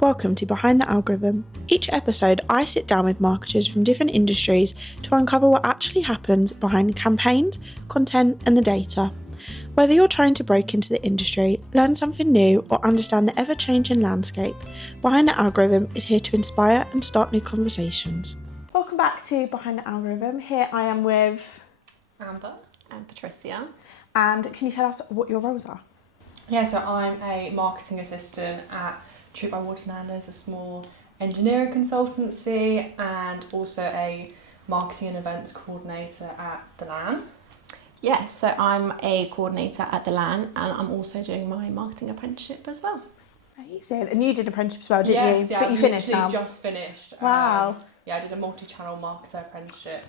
Welcome to Behind the Algorithm. Each episode, I sit down with marketers from different industries to uncover what actually happens behind campaigns, content, and the data. Whether you're trying to break into the industry, learn something new, or understand the ever-changing landscape, Behind the Algorithm is here to inspire and start new conversations. Welcome back to Behind the Algorithm. Here I am with Amber and Patrisia. And can you tell us what your roles are? Yeah, so I'm a marketing assistant at Trip by Waterlanders, a small engineering consultancy, and also a marketing and events coordinator at the LAN. Yes, so I'm a coordinator at the LAN, and I'm also doing my marketing apprenticeship as well. Amazing. And you did apprenticeship as well, didn't you? Yeah, but you finished now. Just finished. Wow. I did a multi-channel marketer apprenticeship,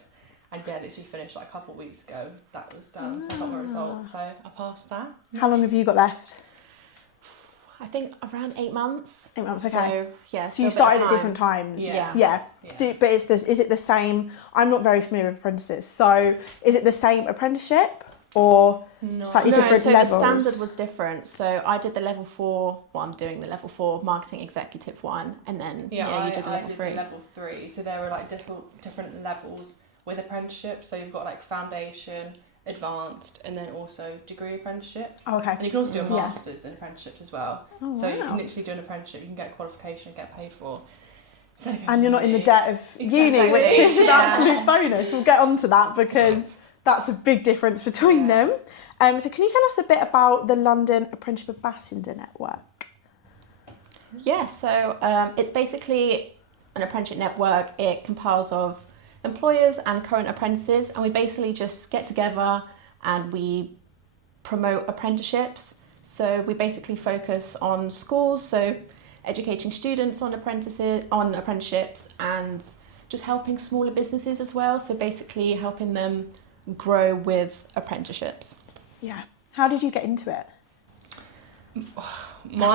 and literally finished like a couple of weeks ago. That was done, so I got my results, so I passed that. How long have you got left? I think around 8 months. 8 months, okay. So, yeah. So you started at different times? Yeah. But is it the same? I'm not very familiar with apprentices. So is it the same apprenticeship or slightly different so levels? The standard was different. So I did the level 4, I'm doing the level 4 marketing executive one, and then you did the level 3. I did the level 3. So there were like different levels with apprenticeships. So you've got like foundation, advanced, and then also degree apprenticeships. Oh, okay. And you can also do a master's in apprenticeships as well. Oh, so wow. you can literally do an apprenticeship, you can get a qualification, get paid for. And you're not in the debt of uni, which is an absolute bonus. We'll get onto that because that's a big difference between them. So can you tell us a bit about the London Apprenticeship Ambassador Network? Yeah, so it's basically an apprenticeship network. It compiles of employers and current apprentices, and we basically just get together and we promote apprenticeships. So we basically focus on schools, so educating students on apprenticeships, and just helping smaller businesses as well. So basically helping them grow with apprenticeships. Yeah. How did you get into it?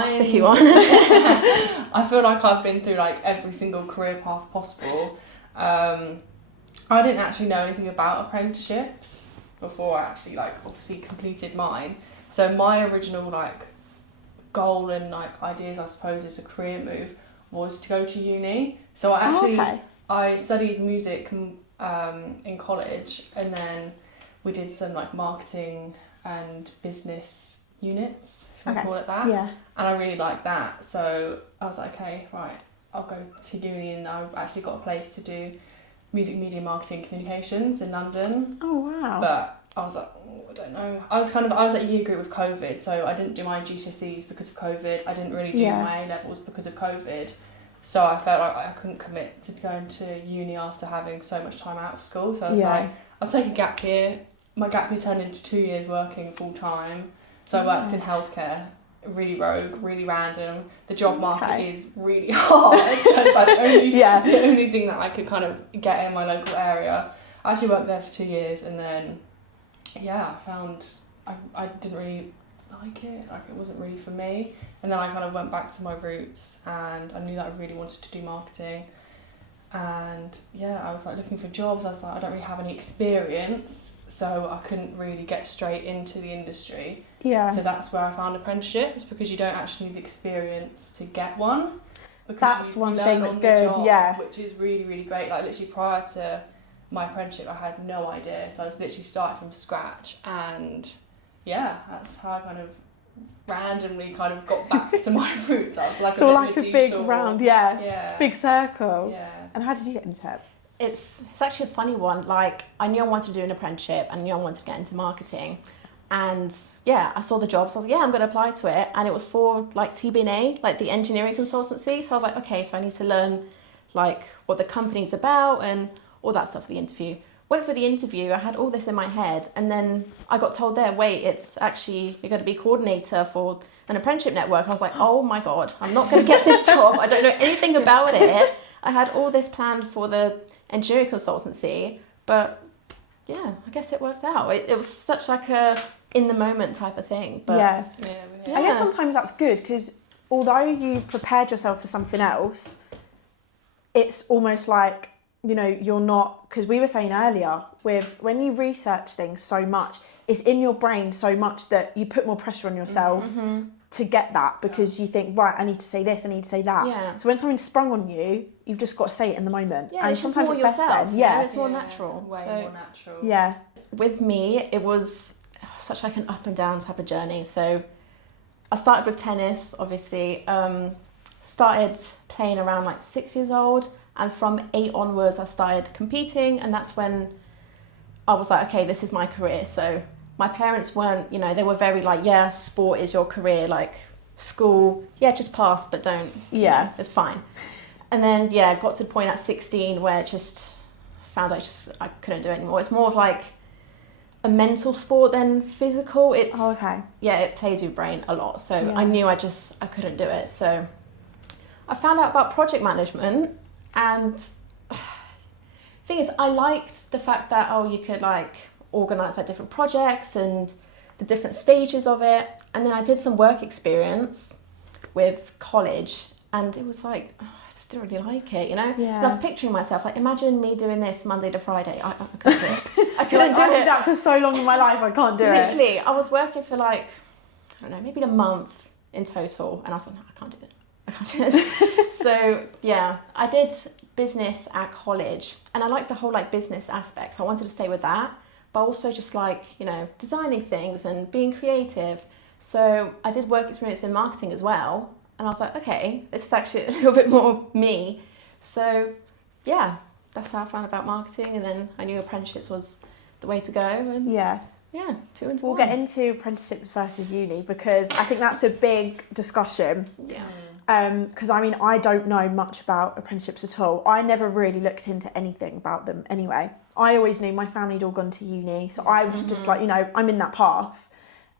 Sticky one. I feel like I've been through like every single career path possible. I didn't actually know anything about apprenticeships before I actually obviously completed mine. So my original goal and ideas, I suppose, as a career move was to go to uni. So I studied music in college, and then we did some marketing and business units, if you call it that. Yeah. And I really liked that. So I was like, okay, right, I'll go to uni, and I actually got a place to do music, media, marketing, communications in London. Oh, wow. But I was like, I don't know. I was at year group with COVID, so I didn't do my GCSEs because of COVID. I didn't really do my A-levels because of COVID. So I felt like I couldn't commit to going to uni after having so much time out of school. So I was like, I'll take a gap year. My gap year turned into 2 years working full time. So I worked in healthcare. Really rogue, really random. The job market is really hard. It's the only thing that I could kind of get in my local area. I actually worked there for 2 years, and then I found I didn't really like it. It wasn't really for me. And then I kind of went back to my roots, and I knew that I really wanted to do marketing. And I was looking for jobs. I was I don't really have any experience, so I couldn't really get straight into the industry. Yeah. So that's where I found apprenticeships, because you don't actually need the experience to get one. Because that's one thing that's good, which is really, really great. Literally prior to my apprenticeship, I had no idea. So I was literally starting from scratch, and that's how I kind of randomly got back to my roots. I was a big round, big circle. Yeah. And how did you get into it? It's actually a funny one. I knew I wanted to do an apprenticeship, and I knew I wanted to get into marketing. And I saw the job, so I was like, I'm going to apply to it. And it was for TBNA, the engineering consultancy. So I was like, okay, so I need to learn what the company's about and all that stuff for the interview. Went for the interview, I had all this in my head, and then I got told it's actually, you're going to be coordinator for an apprenticeship network. And I was like, oh my God, I'm not going to get this job. I don't know anything about it. I had all this planned for the engineering consultancy, but I guess it worked out. It was such a in the moment type of thing. But I guess sometimes that's good, because although you prepared yourself for something else, it's almost you're not, because we were saying earlier, when you research things so much, it's in your brain so much that you put more pressure on yourself to get that, because you think, right, I need to say this, I need to say that. Yeah. So when something's sprung on you, you've just got to say it in the moment. Yeah, and it's just sometimes more it's best yourself. then. Yeah. It's more natural. Way So more natural. Yeah. with me, it was such like an up and down type of journey. So I started with tennis, obviously. Started playing around like 6 years old, and from 8 onwards I started competing, and that's when I was like, okay, this is my career. So my parents weren't, you know, they were very like, yeah, sport is your career, like school, yeah, just pass, but don't, Yeah. you know, it's fine. And then, yeah, got to the point at 16 where it just found I couldn't do it anymore. It's more of like a mental sport than physical. It's, okay. yeah, it plays your brain a lot. So Yeah. I knew I couldn't do it. So I found out about project management, and thing is, I liked the fact that, you could like organise like different projects and the different stages of it. And then I did some work experience with college, and it was like, I just didn't really like it, you know? Yeah. And I was picturing myself, like, imagine me doing this Monday to Friday. I couldn't do it. I couldn't Like, do I it. did that for so long in my life, I can't do it. Literally, I was working for like, I don't know, maybe a month in total, and I was like, no, I can't do this. I can't do this. So yeah, I did business at college, and I liked the whole like business aspect. So I wanted to stay with that, but also just like, you know, designing things and being creative. So I did work experience in marketing as well, and I was like, okay, this is actually a little bit more me. So yeah, that's how I found about marketing, and then I knew apprenticeships was the way to go, and Yeah. yeah, 2 into We'll 1. get into apprenticeships versus uni, because I think that's a big discussion. Yeah. Because I mean, I don't know much about apprenticeships at all. I never really looked into anything about them anyway. I always knew my family had all gone to uni, so I was just like, you know, I'm in that path.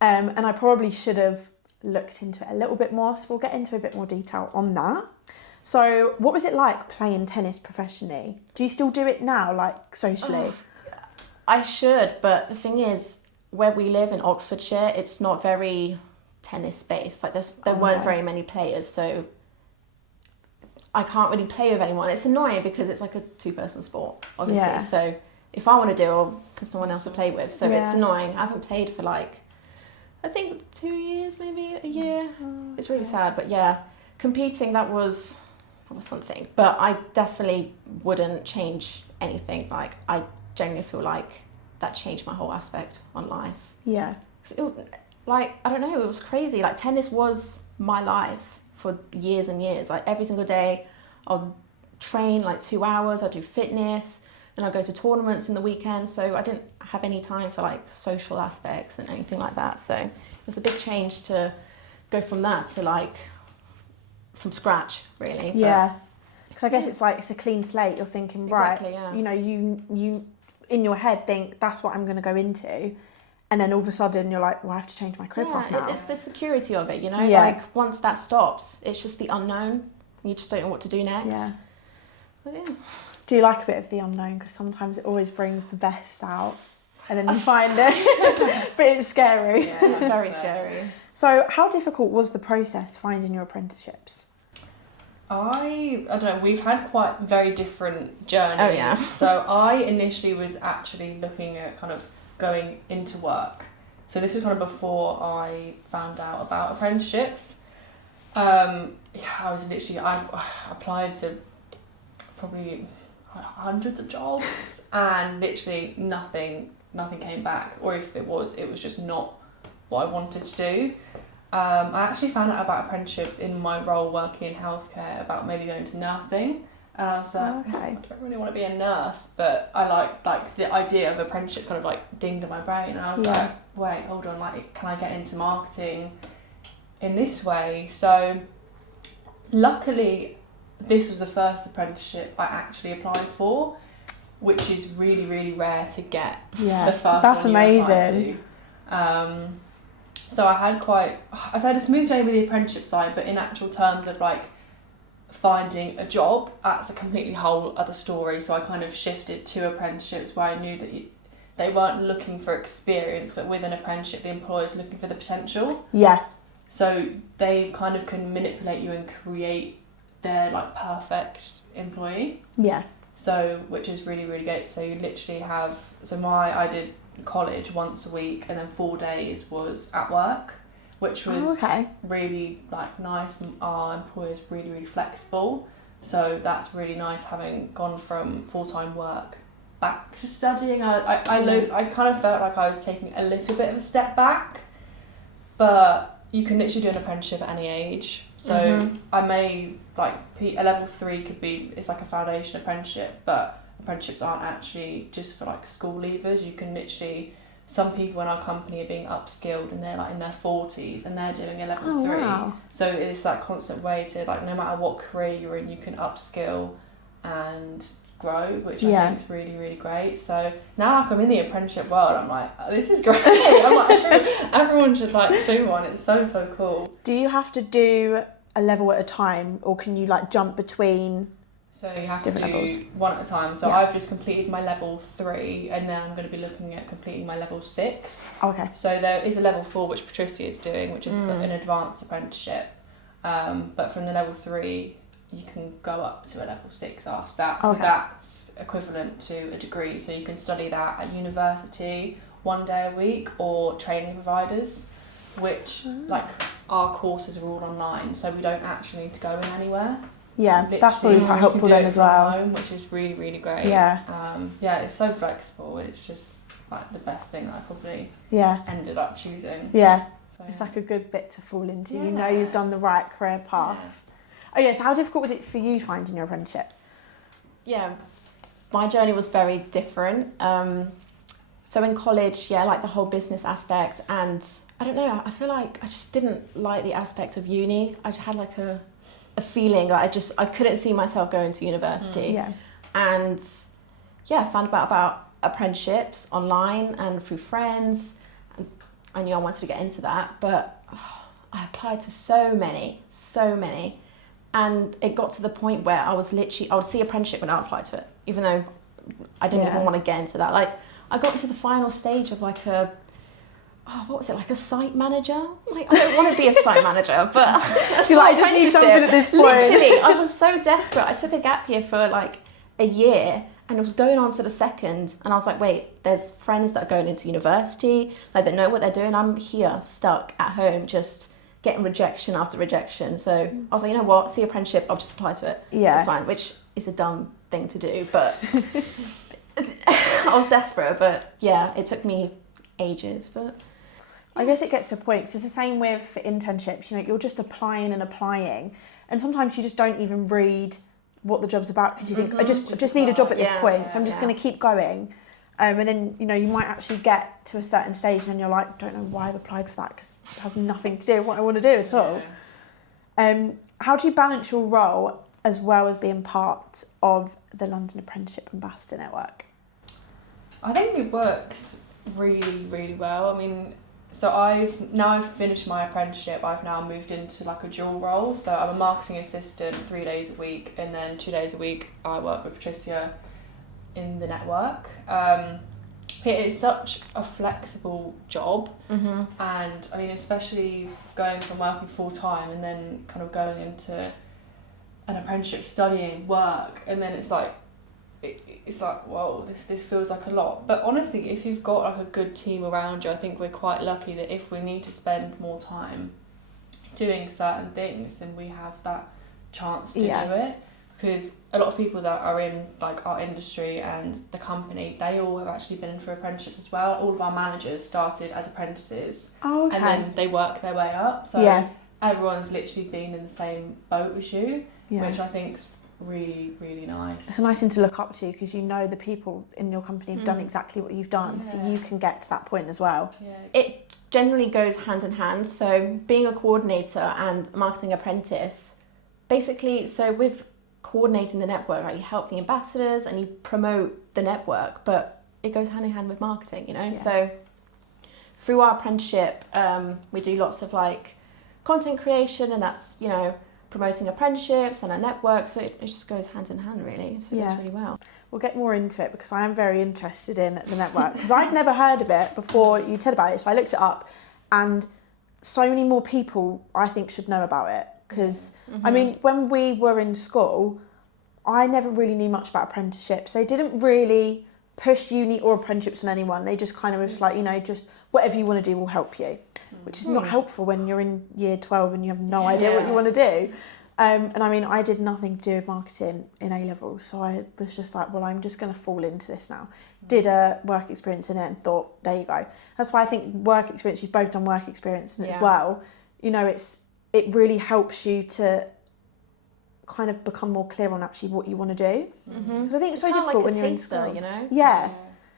And I probably should have looked into it a little bit more, so we'll get into a bit more detail on that. So what was it like playing tennis professionally? Do you still do it now, like socially? I should, but the thing is, where we live in Oxfordshire, it's not very tennis based. Like there weren't very many players, so I can't really play with anyone. It's annoying because it's like a 2-person sport, obviously. Yeah. So if I want to do it, there's someone else to play with. So Yeah. it's annoying. I haven't played for like, I think 2 years, maybe a year. It's really sad, but yeah, competing, that was something. But I definitely wouldn't change anything. Like I genuinely feel like that changed my whole aspect on life. Yeah. Like, I don't know, it was crazy. Like, tennis was my life for years and years. Like, every single day, I'll train like 2 hours, I'll do fitness, then I'll go to tournaments in the weekend. So I didn't have any time for like social aspects and anything like that. So it was a big change to go from that to like, from scratch, really. Yeah. Because I guess it's like, it's a clean slate. You're thinking, Exactly, right, yeah. you know, you in your head think that's what I'm going to go into. And then all of a sudden you're like, well, I have to change my career path now. It's the security of it, you know? Yeah. Like, once that stops, it's just the unknown. You just don't know what to do next. Yeah. But yeah. Do you like a bit of the unknown? Because sometimes it always brings the best out. And then you find it. But it's scary. Yeah, It's very 100%. scary. So how difficult was the process finding your apprenticeships? I don't know, we've had quite very different journeys. Oh, yeah. So I initially was actually looking at kind of going into work. So this was kind of before I found out about apprenticeships. I applied to probably hundreds of jobs, and literally nothing came back. Or if it was just not what I wanted to do. I actually found out about apprenticeships in my role working in healthcare, about maybe going to nursing, and I was like, Okay. I don't really want to be a nurse, but I like the idea of apprenticeship kind of like dinged in my brain, and I was like, wait, hold on, like, can I get into marketing in this way? So luckily this was the first apprenticeship I actually applied for, which is really, really rare to get. Yeah, The first that's one you apply amazing. to. So I had a smooth journey with the apprenticeship side, but in actual terms of like finding a job, that's a completely whole other story. So I kind of shifted to apprenticeships where I knew that they weren't looking for experience, but with an apprenticeship, the employer's looking for the potential. Yeah. So they kind of can manipulate you and create their like perfect employee. Yeah. So, which is really, really great. So you literally I did college once a week, and then 4 days was at work. which was really like nice. Our employer's really, really flexible. So that's really nice, having gone from full-time work back to studying. I kind of felt like I was taking a little bit of a step back, but you can literally do an apprenticeship at any age. So I may, like, a level 3 it's like a foundation apprenticeship, but apprenticeships aren't actually just for like school leavers. You can literally, some people in our company are being upskilled and they're like in their 40s and they're doing a level 3. Wow. So it's that constant way to, like, no matter what career you're in, you can upskill and grow, which I think is really, really great. So now, like, I'm in the apprenticeship world, I'm like, oh, this is great. I'm like, everyone should like do one. It's so, so cool. Do you have to do a level at a time, or can you like jump between? So you have to do levels? One at a time. So I've just completed my level 3, and then I'm going to be looking at completing my level 6. Okay. So there is a level 4 which Patricia is doing, which is an advanced apprenticeship. But from the level 3, you can go up to a level 6 after that. So that's equivalent to a degree. So you can study that at university 1 day a week, or training providers, which like our courses are all online, so we don't actually need to go in anywhere. Yeah, literally, that's probably quite helpful then as well. Home, which is really, really great. Yeah. It's so flexible. It's just like the best thing I probably ended up choosing. Yeah. So, it's like a good bit to fall into. You know you've done the right career path. Yeah. Oh yes, how difficult was it for you finding your apprenticeship? Yeah, my journey was very different. So in college, like the whole business aspect, and I don't know, I feel like I just didn't like the aspect of uni. I just had like a feeling that I couldn't see myself going to university. And I found about apprenticeships online and through friends. And I knew I wanted to get into that, but I applied to so many. And it got to the point where I would see apprenticeship when I applied to it, even though I didn't even want to get into that. Like, I got into the final stage of like like a site manager? Like, I don't want to be a site manager, but you're like, I just need something at this point. Literally, I was so desperate. I took a gap year for like a year, and it was going on to the second, and I was like, wait, there's friends that are going into university, like they know what they're doing. I'm here, stuck at home, just getting rejection after rejection. So I was like, you know what, see apprenticeship, I'll just apply to it. Yeah. It's fine, which is a dumb thing to do, but I was desperate, but it took me ages, but... I guess it gets to a point, 'cause it's the same with internships, you know, you're just applying, and sometimes you just don't even read what the job's about, because you think, I just need a job at this point, so I'm just going to keep going. And then, you know, you might actually get to a certain stage and then you're like, don't know why I've applied for that, because it has nothing to do with what I want to do at all. How do you balance your role as well as being part of the London Apprenticeship Ambassador Network? I think it works really, really well. I mean, so I've finished my apprenticeship, I've now moved into like a dual role. So I'm a marketing assistant 3 days a week, and then 2 days a week I work with Patricia in the network. It's such a flexible job, and I mean, especially going from working full-time and then kind of going into an apprenticeship, studying, work, and then it's like whoa, this feels like a lot. But honestly, if you've got like a good team around you, I think we're quite lucky that if we need to spend more time doing certain things, then we have that chance to do it. Because a lot of people that are in like our industry and the company, they all have actually been in for apprenticeships as well. All of our managers started as apprentices, and then they work their way up. So everyone's literally been in the same boat as you, which I think's really, really nice. It's a nice thing to look up to, because you know the people in your company have done exactly what you've done, so you can get to that point as well. It generally goes hand in hand. So being a coordinator and marketing apprentice, basically, so with coordinating the network, like you help the ambassadors and you promote the network, but it goes hand in hand with marketing, you know. So through our apprenticeship, we do lots of like content creation, and that's, you know, promoting apprenticeships and a network, so it just goes hand in hand, really. So it goes really well. We'll get more into it, because I am very interested in the network, because I'd never heard of it before you said about it, so I looked it up, and so many more people I think should know about it, because I mean, when we were in school, I never really knew much about apprenticeships. They didn't really push uni or apprenticeships on anyone. They just kind of was like, you know, just whatever you want to do will help you. which is not helpful when you're in year 12 and you have no idea what you want to do. And I mean, I did nothing to do with marketing in A-levels, so I was just like, well, I'm just going to fall into this now. Did a work experience in it and thought, there you go. That's why I think work experience, you've both done work experience in it as well. You know, it really helps you to kind of become more clear on actually what you want to do. Because I think it's so difficult like when you're in taster, school. you know? Yeah.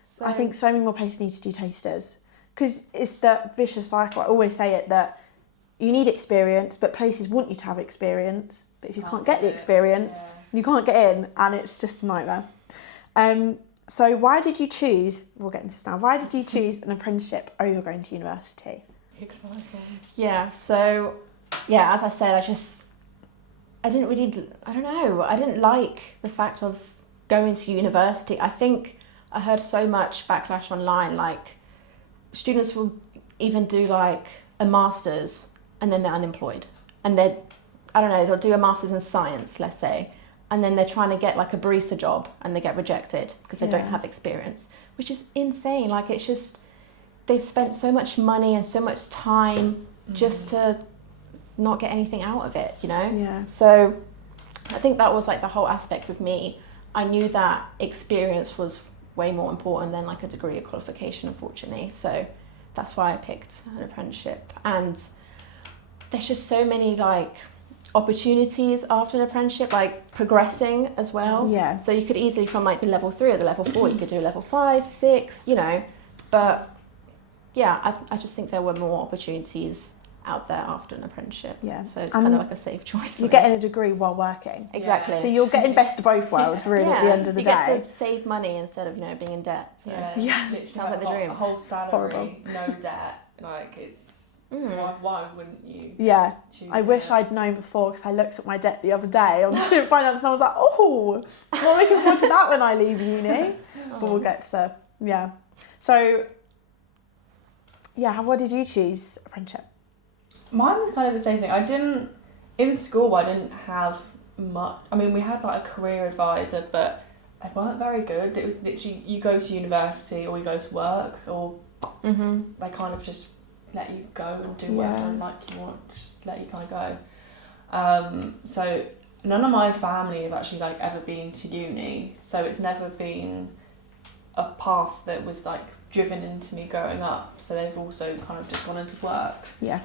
So I think so many more places need to do tasters. Because it's the vicious cycle. I always say it that you need experience, but places want you to have experience. But if you can't get the experience, you can't get in, and it's just a nightmare. So why did you choose, we'll get into this now, why did you choose an apprenticeship over going to university? Exciting. Yeah, so, yeah, as I said, I didn't like the fact of going to university. I think I heard so much backlash online, like, students will even do, like, a master's, and then they're unemployed. And they'll do a master's in science, let's say, and then they're trying to get like a barista job and they get rejected because they don't have experience, which is insane. Like, it's just, they've spent so much money and so much time just to not get anything out of it, you know? Yeah. So I think that was like the whole aspect with me. I knew that experience was way more important than like a degree or qualification, unfortunately. So that's why I picked an apprenticeship. And there's just so many like opportunities after an apprenticeship, like progressing as well. Yeah. So you could easily, from like the level 3 or the level 4, you could do a level 5, 6, you know. But yeah, I just think there were more opportunities out there after an apprenticeship. Yeah. So it's kind of like a safe choice for You're me. getting a degree while working. Exactly. So you're getting best of both worlds, really, at the end of the you day. get to save money instead of, you know, being in debt. So. Literally Sounds like the dream. A whole salary, Horrible. no debt. Like, it's why wouldn't you? Yeah. Choose I wish I'd known before, because I looked at my debt the other day on student finance and I was like, oh, I'm not looking forward to that when I leave uni. But we'll get to, So, what did you choose apprenticeship? Mine was kind of the same thing. In school, I didn't have much. I mean, we had like a career advisor, but they weren't very good. It was literally, you go to university or you go to work, or they kind of just let you go and do whatever like you want, just let you kind of go. So none of my family have actually like ever been to uni, so it's never been a path that was like driven into me growing up. So they've also kind of just gone into work. Yeah.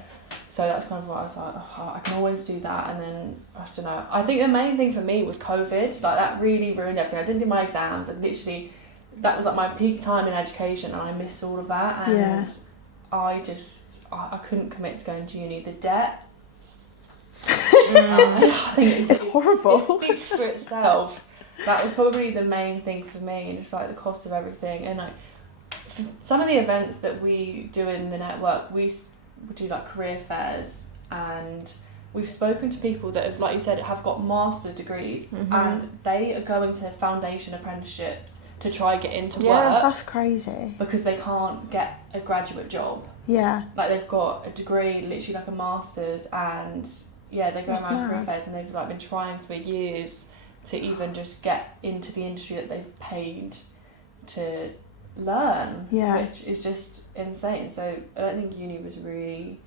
So that's kind of what I was like, I can always do that. And then, I don't know, I think the main thing for me was COVID. Like, that really ruined everything. I didn't do my exams. And literally, that was like my peak time in education, and I missed all of that. And I couldn't commit to going to uni. The debt, I think it's horrible. It speaks for itself. That was probably the main thing for me, and just like the cost of everything. And like, for some of the events that we do in the network, we do like career fairs, and we've spoken to people that have, like you said, have got master degrees, and they are going to foundation apprenticeships to try get into work. That's crazy. Because they can't get a graduate job. Yeah. Like, they've got a degree, literally like a master's, and they go around career fairs, and they've like been trying for years to even just get into the industry that they've paid to learn, which is just insane. So I don't think uni was really,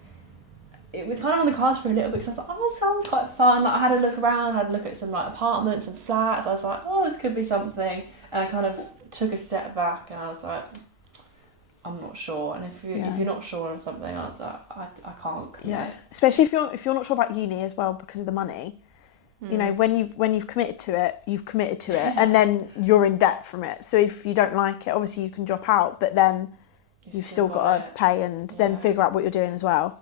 it was kind of on the cards for a little bit, because I was like, this sounds quite fun. Like, I had a look around, had a look at some like apartments and flats. I was like, this could be something. And I kind of took a step back, and I was like, I'm not sure. And if you're not sure of something, I was like, I can't commit. Yeah, especially if you're not sure about uni as well, because of the money. You know, when you've committed to it, and then you're in debt from it. So if you don't like it, obviously you can drop out, but then you've still got to pay and then figure out what you're doing as well.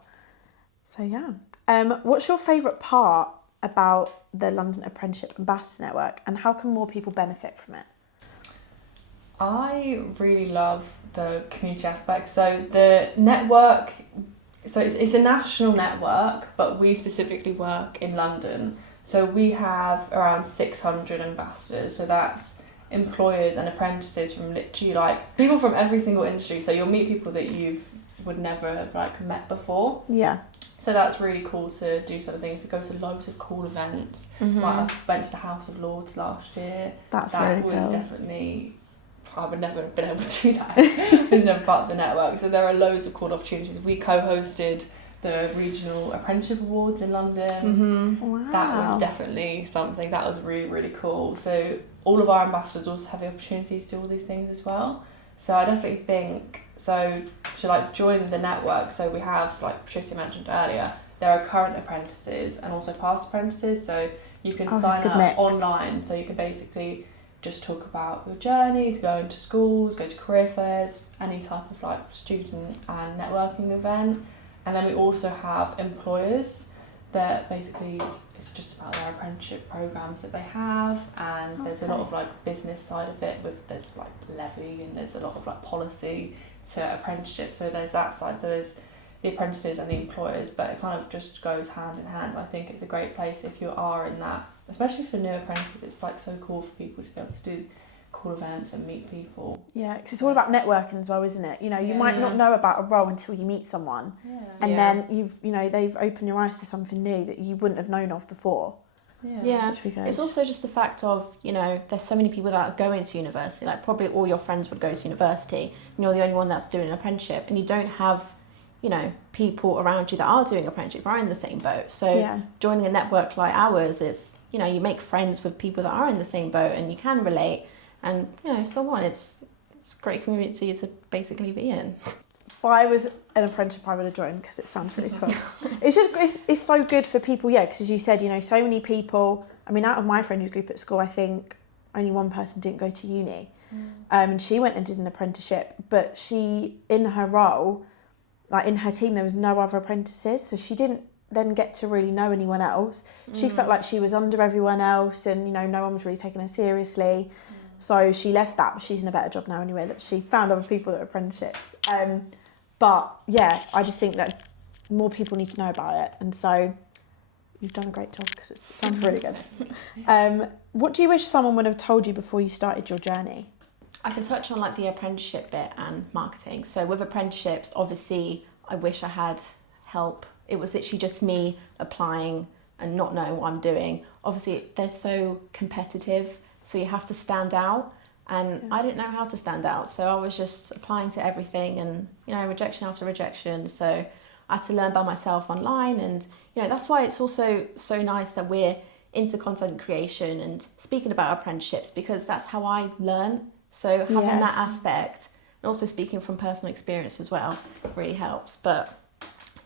So what's your favourite part about the London Apprenticeship Ambassador Network, and how can more people benefit from it? I really love the community aspect. So the network, it's a national network, but we specifically work in London. So we have around 600 ambassadors. So that's employers and apprentices from literally like people from every single industry. So you'll meet people that you would never have like met before. Yeah. So that's really cool to do some things. We go to loads of cool events. Like, I went to the House of Lords last year. That was definitely I would never have been able to do that. I was never part of the network. So there are loads of cool opportunities. We co-hosted the regional apprenticeship awards in London. Mm-hmm. Wow. That was definitely something that was really, really cool. So all of our ambassadors also have the opportunities to do all these things as well. So I definitely think, so to like join the network, so we have, like Patricia mentioned earlier, there are current apprentices and also past apprentices. So you can sign up online. So you can basically just talk about your journeys, go into schools, go to career fairs, any type of like student and networking event. And then we also have employers that basically it's just about their apprenticeship programs that they have, and there's a lot of like business side of it with there's like levy and there's a lot of like policy to apprenticeship. So there's that side. So there's the apprentices and the employers, but it kind of just goes hand in hand. I think it's a great place if you are in that, especially for new apprentices. It's like so cool for people to be able to do cool events and meet people. Yeah, because it's all about networking as well, isn't it? You know, you might not know about a role until you meet someone, and then they've opened your eyes to something new that you wouldn't have known of before. It's also just the fact of, you know, there's so many people that are going to university, like probably all your friends would go to university and you're the only one that's doing an apprenticeship, and you don't have, you know, people around you that are doing apprenticeship are in the same boat. So joining a network like ours is, you know, you make friends with people that are in the same boat and you can relate, and, you know, so on. It's a great community to basically be in. If I was an apprentice, I would have joined because it sounds really cool. It's so good for people, because as you said, you know, so many people, I mean, out of my friend group at school, I think only one person didn't go to uni. And she went and did an apprenticeship, but she, in her role, like in her team, there was no other apprentices, so she didn't then get to really know anyone else. She felt like she was under everyone else, and, you know, no one was really taking her seriously. So she left that, but she's in a better job now anyway, that she found other people that are apprenticeships. But yeah, I just think that more people need to know about it, and so you've done a great job because it sounds really good. What do you wish someone would have told you before you started your journey? I can touch on like the apprenticeship bit and marketing. So with apprenticeships, obviously, I wish I had help. It was literally just me applying and not knowing what I'm doing. Obviously, they're so competitive, so you have to stand out. And I didn't know how to stand out, so I was just applying to everything and, you know, rejection after rejection. So I had to learn by myself online, and, you know, that's why it's also so nice that we're into content creation and speaking about apprenticeships, because that's how I learn. So having that aspect, and also speaking from personal experience as well, really helps. But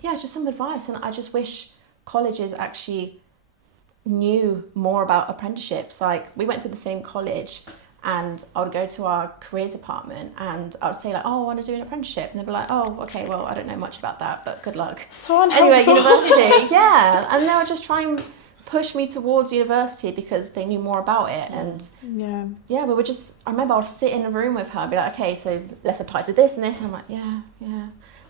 yeah, just some advice, and I just wish colleges actually knew more about apprenticeships. Like, we went to the same college, and I would go to our career department and I would say like, oh, I want to do an apprenticeship, and they'd be like, oh, okay, well, I don't know much about that, but good luck. So unhelpful. Anyway, university, and they would just try and push me towards university because they knew more about it. And we would just, I remember I would sit in a room with her and be like, okay, so let's apply to this and this, and I'm like, yeah.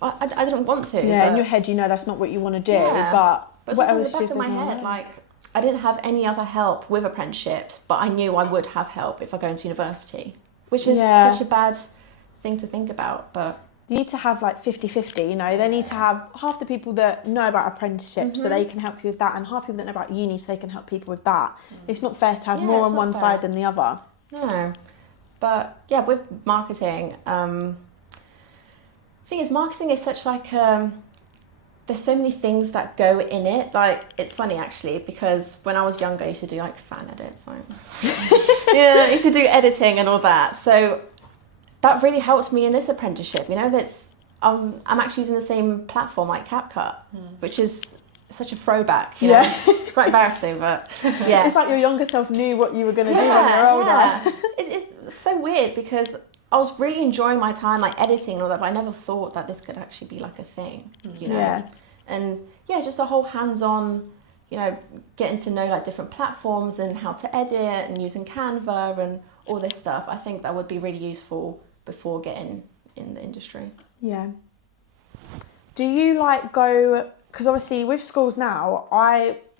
I didn't want to. In your head, you know that's not what you want to do, but it's also in the back of my head, like, I didn't have any other help with apprenticeships, but I knew I would have help if I go into university, which is such a bad thing to think about. But you need to have like 50-50, you know. They need to have half the people that know about apprenticeships so they can help you with that, and half people that know about uni so they can help people with that. It's not fair to have more on one side than the other. No. But yeah, with marketing, the thing is, marketing is such like there's so many things that go in it. Like, it's funny actually, because when I was younger, I used to do like fan edits. Like, I used to do editing and all that. So that really helped me in this apprenticeship. You know, that's I'm actually using the same platform like CapCut, which is such a throwback. You know? It's quite embarrassing, but yeah. It's like your younger self knew what you were going to do when you're older. It's so weird because I was really enjoying my time like editing and all that, but I never thought that this could actually be like a thing, you know? And just a whole hands-on, you know, getting to know like different platforms and how to edit and using Canva and all this stuff. I think that would be really useful before getting in the industry. Yeah. Do you like go, because obviously with schools now,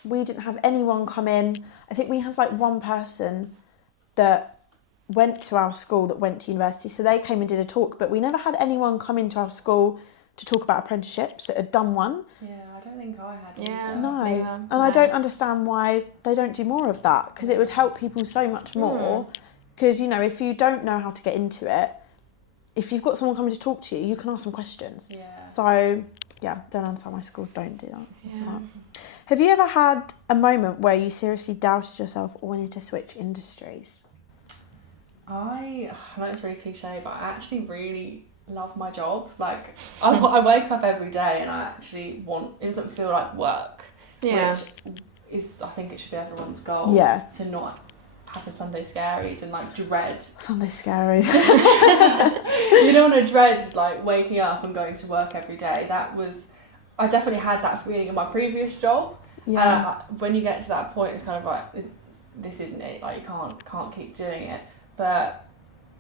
we didn't have anyone come in. I think we had like one person that went to our school that went to university, so they came and did a talk, but we never had anyone come into our school to talk about apprenticeships that had done one. I don't think I had. I don't understand why they don't do more of that, because it would help people so much more Because, you know, if you don't know how to get into it, if you've got someone coming to talk to you, you can ask them questions. Yeah. So, yeah, don't understand why schools don't do that. Yeah. But have you ever had a moment where you seriously doubted yourself or wanted to switch industries? I know it's really cliche, but I actually really love my job. Like, I wake up every day and I actually it doesn't feel like work. Yeah. Which is, I think it should be everyone's goal. Yeah. To not have the Sunday scaries and like dread. Sunday scaries. You don't want to dread like waking up and going to work every day. I definitely had that feeling in my previous job. Yeah. When you get to that point, it's kind of like, this isn't it. Like, you can't keep doing it. But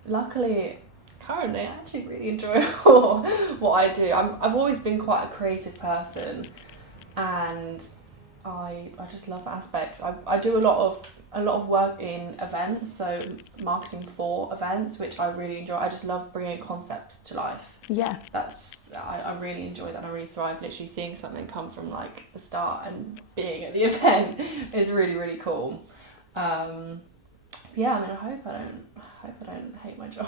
luckily, currently, I actually really enjoy what I do. I've always been quite a creative person, and I just love that aspect. I do a lot of work in events, so marketing for events, which I really enjoy. I just love bringing a concept to life. Yeah. I really enjoy that. I really thrive. Literally seeing something come from like the start and being at the event is really, really cool. Yeah, I mean, I hope I don't hate my job.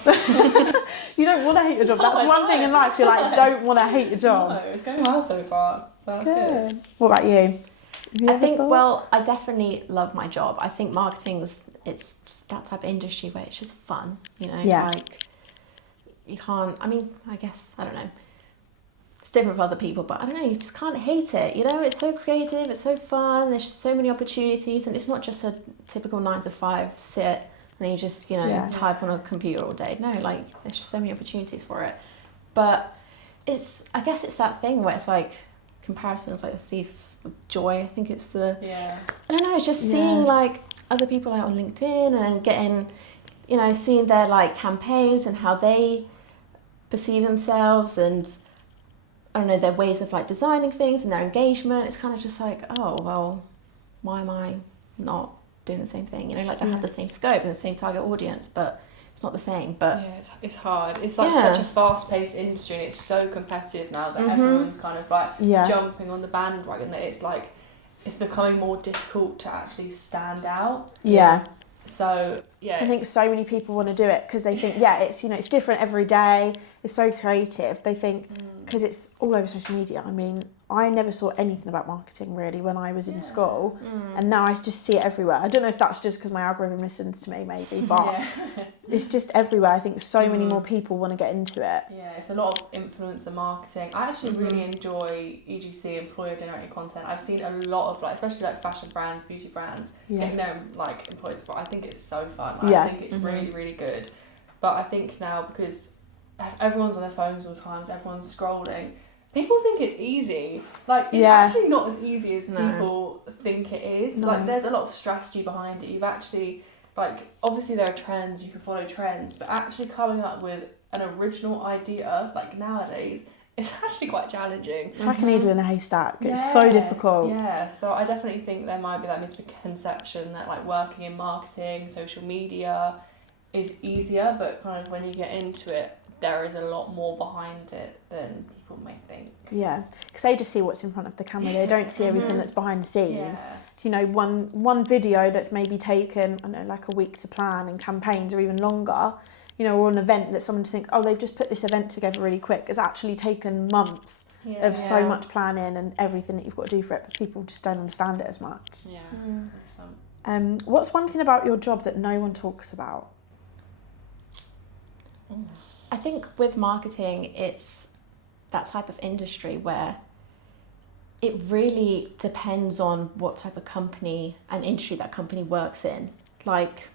You don't want to hate your job. That's one thing in life. You're like, don't want to hate your job. No, it's going well so far, so that's good. What about you? I think, well, I definitely love my job. I think marketing's, it's just that type of industry where it's just fun, you know? Yeah. Like, you can't, I mean, I guess, I don't know. It's different for other people, but I don't know, you just can't hate it, you know? It's so creative, it's so fun, there's so many opportunities, and it's not just a typical 9 to 5 sit and then you just, you know, type on a computer all day. No, like, there's just so many opportunities for it. But I guess it's that thing where it's like, comparison is like the thief of joy. I think it's I don't know, it's just seeing like other people like on LinkedIn and getting, you know, seeing their like campaigns and how they perceive themselves, and I don't know, their ways of like designing things and their engagement. It's kind of just like, oh well, why am I not doing the same thing? You know, like they have the same scope and the same target audience, but it's not the same. But yeah, it's hard. It's like such a fast-paced industry, and it's so competitive now that everyone's kind of like jumping on the bandwagon, that it's like it's becoming more difficult to actually stand out. Yeah. So I think so many people want to do it because they think it's, you know, it's different every day. It's so creative. They think because it's all over social media. I mean, I never saw anything about marketing really when I was in school, and now I just see it everywhere. I don't know if that's just because my algorithm listens to me, maybe, but it's just everywhere. I think so many more people want to get into it. Yeah, it's a lot of influencer marketing. I actually really enjoy EGC, employer generated content. I've seen a lot of like, especially like fashion brands, beauty brands, getting their like employees. But I think it's so fun. Like, I think it's really, really good. But I think now, because everyone's on their phones all the time, everyone's scrolling, people think it's easy. Like, it's actually not as easy as people think it is. No. Like, there's a lot of strategy behind it. You've actually, like, obviously there are trends, you can follow trends, but actually coming up with an original idea, like nowadays, it's actually quite challenging. It's like a needle in a haystack. It's so difficult. Yeah, so I definitely think there might be that misconception that, like, working in marketing, social media is easier, but kind of when you get into it, there is a lot more behind it than people may think. Yeah, because they just see what's in front of the camera. They don't see everything that's behind the scenes. You know, one video that's maybe taken, I don't know, like a week to plan, and campaigns or even longer, you know, or an event that someone just thinks, oh, they've just put this event together really quick. It's actually taken months of so much planning and everything that you've got to do for it, but people just don't understand it as much. Yeah. What's one thing about your job that no one talks about? I think with marketing, it's that type of industry where it really depends on what type of company and industry that company works in. Like,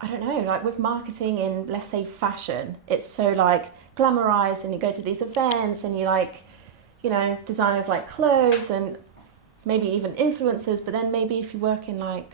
I don't know, like with marketing in, let's say, fashion, it's so like glamorized, and you go to these events and you like, you know, design of like clothes and maybe even influencers. But then maybe if you work in like,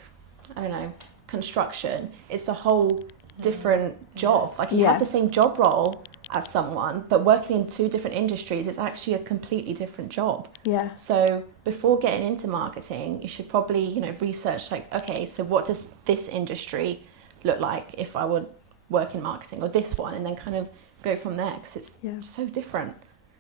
I don't know, construction, it's a whole different job. Like you have the same job role as someone, but working in two different industries, it's actually a completely different job. Yeah. So before getting into marketing, you should probably, you know, research like, okay, so what does this industry look like if I would work in marketing, or this one, and then kind of go from there, because it's so different.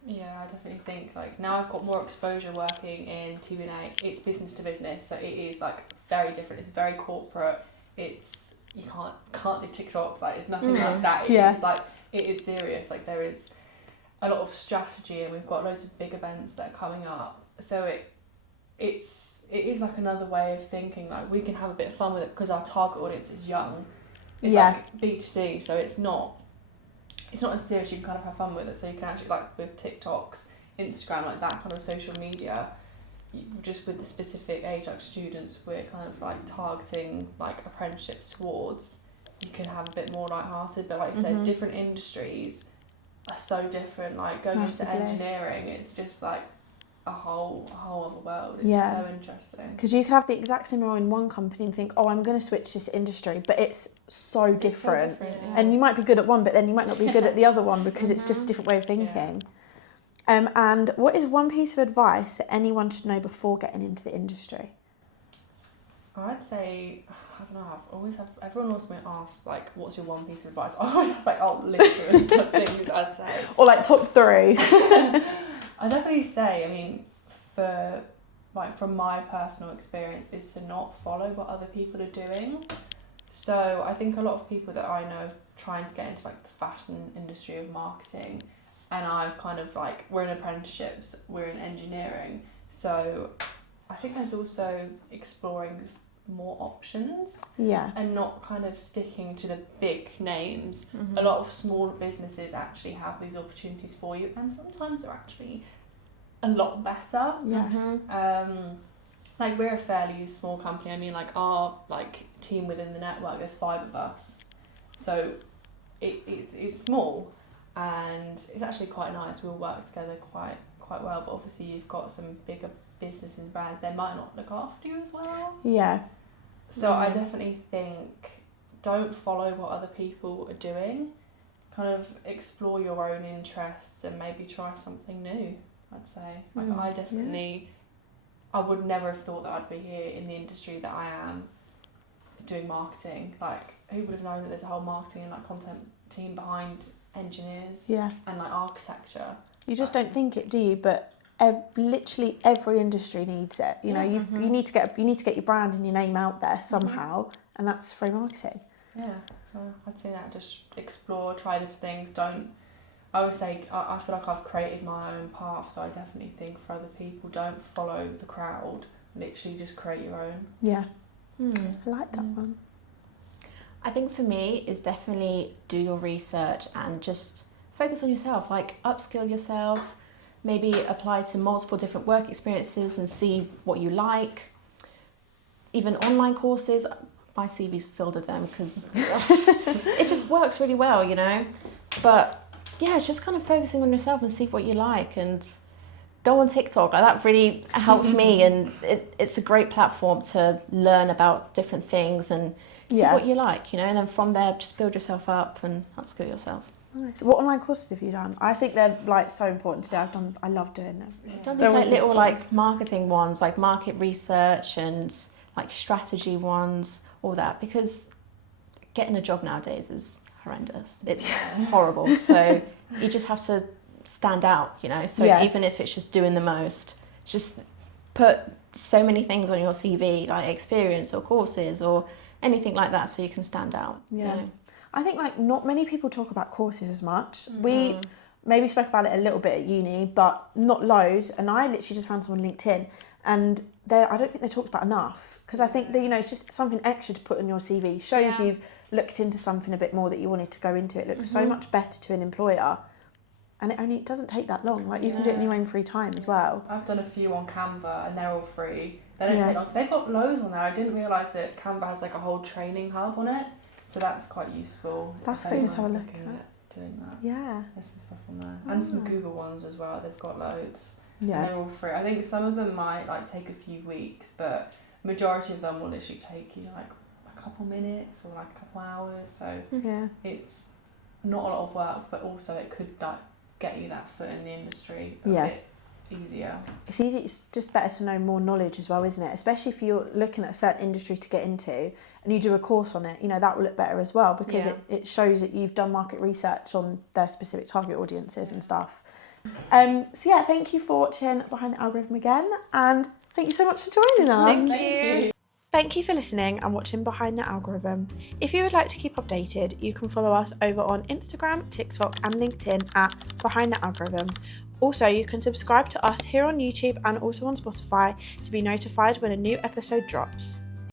Yeah, I definitely think like now I've got more exposure working in TV&A. It's business to business, so it is like very different. It's very corporate. It's you can't do TikToks. Like, it's nothing like that. It's like, it is serious. Like, there is a lot of strategy, and we've got loads of big events that are coming up. So it is like another way of thinking. Like, we can have a bit of fun with it because our target audience is young. It's like B2C, so it's not as serious. You can kind of have fun with it. So you can actually, like with TikToks, Instagram, like that kind of social media, just with the specific age, like students, we're kind of like targeting like apprenticeships towards. You can have a bit more lighthearted, but like you said, different industries are so different. Like going into engineering, it's just like a whole other world. It's so interesting. Because you could have the exact same role in one company and think, oh, I'm going to switch this industry, but it's so different. And you might be good at one, but then you might not be good at the other one because it's just a different way of thinking. And what is one piece of advice that anyone should know before getting into the industry? I'd say, I don't know, everyone always asks, like, what's your one piece of advice? I always have, like, a list of things I'd say. Or, like, top 3. I'd definitely say, I mean, from my personal experience, is to not follow what other people are doing. So I think a lot of people that I know are trying to get into, like, the fashion industry of marketing, and I've kind of, like, we're in apprenticeships, we're in engineering, so I think there's also exploring more options and not kind of sticking to the big names. A lot of small businesses actually have these opportunities for you, and sometimes they're actually a lot better. Like, we're a fairly small company. I mean, like, our like team within the network, there's 5 of us, so it's small, and it's actually quite nice. We all work together quite well, but obviously you've got some bigger businesses and brands, they might not look after you as well. So I definitely think, don't follow what other people are doing. Kind of explore your own interests and maybe try something new, I'd say. Like, I definitely, I would never have thought that I'd be here in the industry that I am, doing marketing. Like, who would have known that there's a whole marketing and like content team behind engineers and like architecture. You just don't think it, do you? But literally every industry needs it. You know, you need to get your brand and your name out there somehow, and that's through marketing. Yeah, so I'd say that, just explore, try different things. I always say, I feel like I've created my own path, so I definitely think for other people, don't follow the crowd. Literally just create your own. Yeah. I like that one. I think for me is definitely do your research and just focus on yourself, like upskill yourself, maybe apply to multiple different work experiences and see what you like. Even online courses, my CV's filled with them because it just works really well, you know. But yeah, just kind of focusing on yourself and see what you like, and go on TikTok. Like, that really helps me, and it's a great platform to learn about different things and see what you like, you know, and then from there just build yourself up and upskill yourself. Nice. What online courses have you done? I think they're like so important to do. I love doing them. I've done these like little like marketing ones, like market research and like strategy ones, all that, because getting a job nowadays is horrendous. It's horrible. So you just have to stand out, you know. So even if it's just doing the most, just put so many things on your CV, like experience or courses or anything like that, so you can stand out. You know? I think like not many people talk about courses as much. We maybe spoke about it a little bit at uni, but not loads. And I literally just found someone on LinkedIn, and I don't think they talked about enough, because I think that, you know, it's just something extra to put on your CV. Shows you've looked into something a bit more that you wanted to go into. It looks so much better to an employer. And it doesn't take that long. Like, you can do it in your own free time as well. I've done a few on Canva, and they're all free. They don't take long. They've got loads on there. I didn't realise that Canva has like a whole training hub on it, so that's quite useful. That's good to have a look at. Doing that. Yeah. There's some stuff on there, and some Google ones as well. They've got loads. Yeah. And they're all free. I think some of them might like take a few weeks, but majority of them will literally take you like a couple minutes or like a couple hours. So it's not a lot of work, but also it could like get you that foot in the industry a bit easier. It's easy. It's just better to know more knowledge as well, isn't it? Especially if you're looking at a certain industry to get into and you do a course on it, you know, that will look better as well, because it shows that you've done market research on their specific target audiences and stuff. So yeah, thank you for watching Behind the Algorithm again, and thank you so much for joining us. Thank you. Thank you for listening and watching Behind the Algorithm. If you would like to keep updated, you can follow us over on Instagram, TikTok and LinkedIn at Behind the Algorithm. Also, you can subscribe to us here on YouTube and also on Spotify to be notified when a new episode drops.